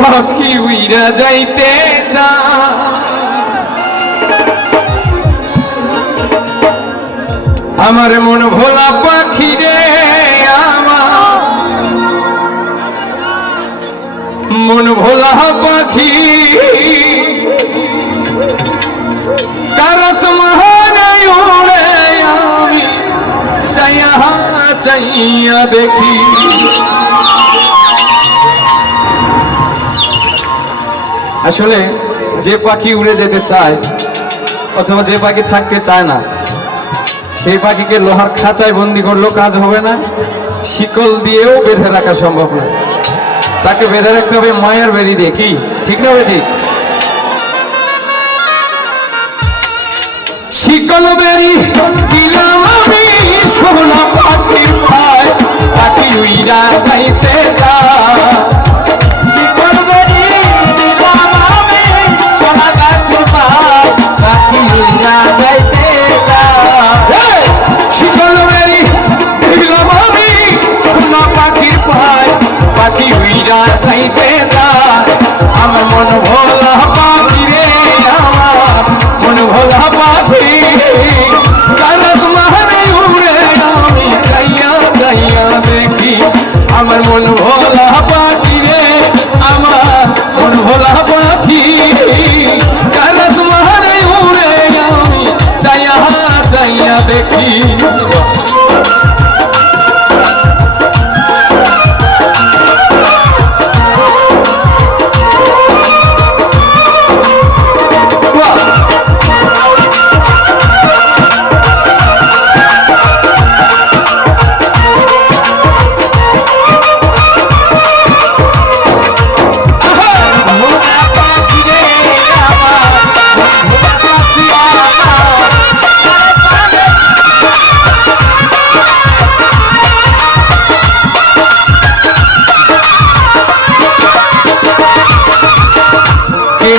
পাখি উইরা যাইতে চা আমার মন ভোলা পাখি রে আমার মন ভোলা পাখি কারস মহানায় উড়ে আমি চাইয়া চাইয়া দেখি আসলে যে পাখি উড়ে যেতে চায় অথবা যে পাখি থাকতে চায় না সেই পাখিকে লোহার খাঁচায় বন্দি করলেও কাজ হবে না, শিকল দিয়েও বেঁধে রাখা সম্ভব না। তাকে বেঁধে রাখতে হবে মায়ের বেরি দিয়ে। কি ঠিক না হবে? ঠিক। শিকল বেরি দিলাম আমি সোনা পাখি পায় পাখি উইরা যাইতে চায় শিকল বেরি দিলাম আমি সোনা পাখি পায় পাখি উইরা যাইতে চায় শিকল বেরি দিলাম আমি সোনা পাখির পায় পাখি উইরা যাইতে চায় আমার মন ভোলা পাখি রে আমার মন ভোলা পাখি কারস মহানে উড়ে আমি চাইয়া চাইয়া দেখি আমার মন ভোলা পাখি রে আমার মন ভোলা পাখি কারস মহানে উড়ে আমি চাইয়া চাইয়া দেখি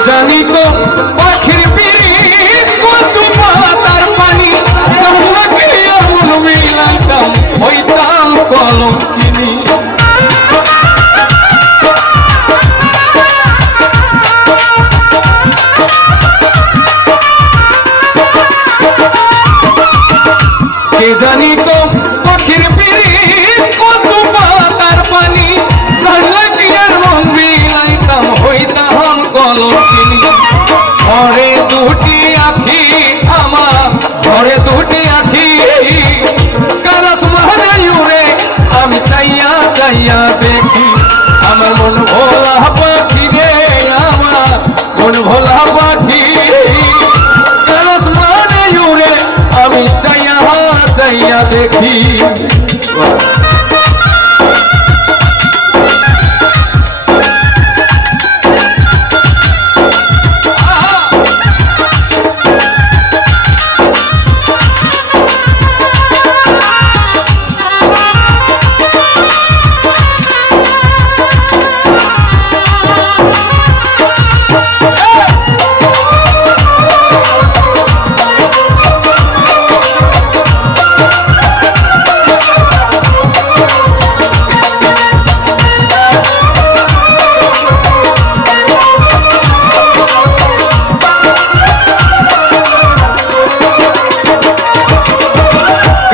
জানি তো পাখির পিরিত কচু পাতার পানি জানলা কি এমন মিলাইতাম হইতাম কলঙ্কিনী কে জানি তো পাখির পিরিত কচু পাতার পানি জানলা কি এমন মিলাইতাম হইতাম কলঙ্কিনী ঘরে দুটি আখি আমার ঘরে দুটি আখি কারস মহানে উড়ে আমি চাইয়া চাইয়া দেখি আমার মন ভোলা পাখি রে আমার মন ভোলা পাখি কারস মহানে উড়ে আমি চাইয়া চাইয়া দেখি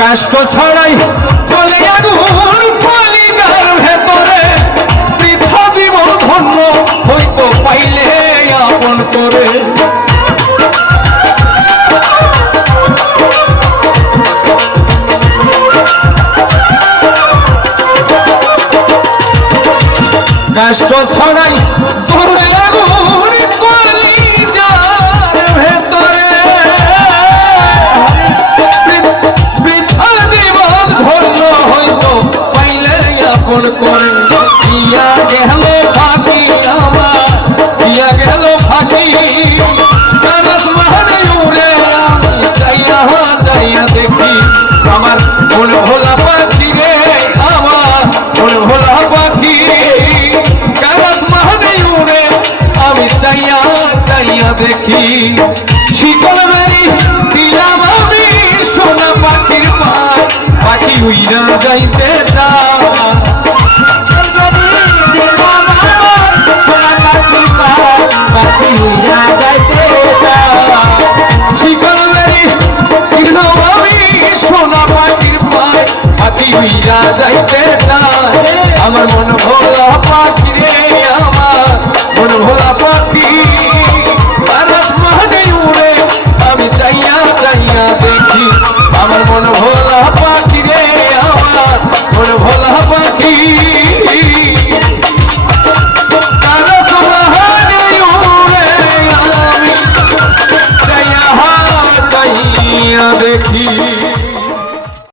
কষ্ট ছড়াই চলে আগুন কলিজার ভেতরে বৃথা জীবন ধন্য হইতো পাইলে আপন করে কষ্ট ছড়াই চলে আগুন কলিজার ভেতরে আপন করে দিয়া গেল ফাঁকি আমার দিয়া গেল ফাঁকি কারস মহানে উড়ে আমি চাইয়া চাইয়া দেখি আমার মন ভোলা পাখি রে আমার মন ভোলা পাখি কারস মহানে উড়ে আমি চাইয়া চাইয়া দেখি শিকল বেরি দিলাম আমি সোনা পাখির পায় পাখি উইরা যাইতে চা আমার মন